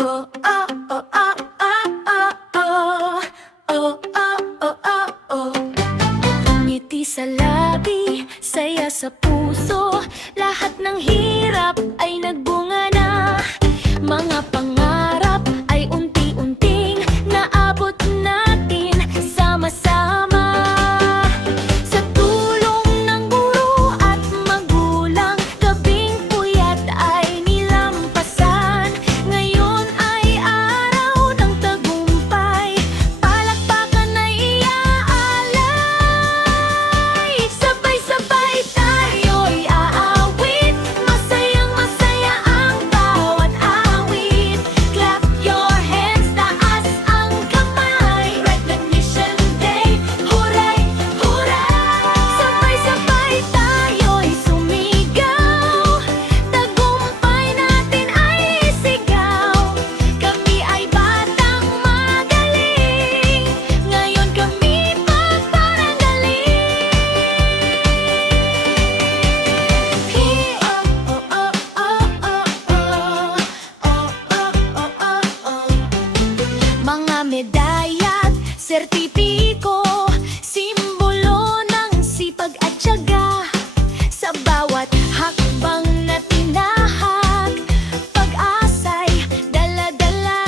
oh, oh, oh, oh, oh, oh, oh, oh, oh, oh. Ngiti sa labi, saya sa puso, lahat ng hirap ay nagbunga na. Mga pangarap ay unti-unting naabot natin sama-sama. Sa tulong ng guro at magulang, gabing puyat ay nilampasan. Ngayon ay araw ng tagumpay, palakpakan ay iaalay. Sabay-sabay tayo'y aawit, masayang masaya ang bawat awit. Clap your hands, taas ang kamay, Recognition Day, huray, huray. Sabay-sabay tayo'y sumigaw, tagumpay natin ay sigaw. Kami ay batang magaling, ngayon kami paparangaling. Mga medalya't sertipiko, simbolo ng sipag at tiyaga. Sa bawat hakbang na tinahak, pag-asa'y dala-dala.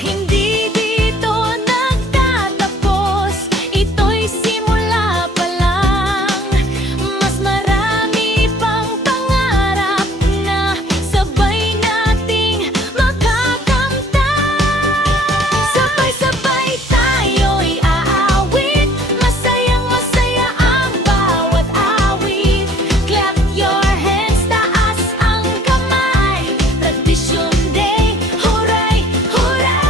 Hindi dito nagtatapos, ito'y simula pa lang. Mas marami pang pangarap na sabay nating makakamtan. Sabay-sabay tayo'y aawit, masayang masaya ang bawat awit. Clap your hands, taas ang kamay, Tradition Day, huray, huray.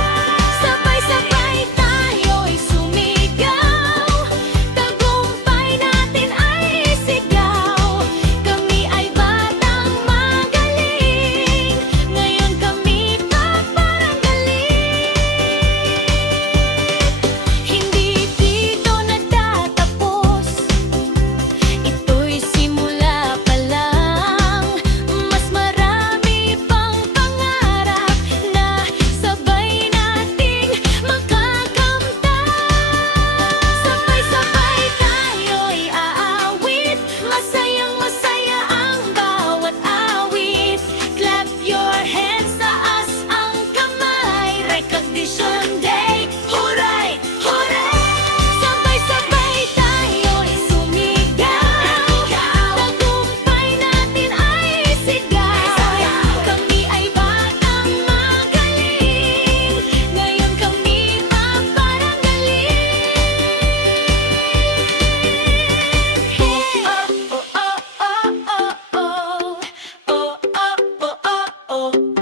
Sabay-sabay tayo'y sumigaw, tagumpay natin ay sigaw. Kami ay batang magaling, ngayon kami paparangaling. Hindi dito nagtatapos, ito'y simula pa lang. Mas marami pang pangarap na sabay nating makakamtan. Sabay-sabay tayo'y aawit, masayang masaya ang bawat awit. Clap your hands, taas ang kamay, Recognition Day, huray, huray. Sabay-sabay tayo'y sumigaw, tagumpay natin ay sigaw. Kami ay batang magaling, ngayon kami paparangaling. Oh, oh, oh, oh, oh, oh, oh, oh, oh, oh.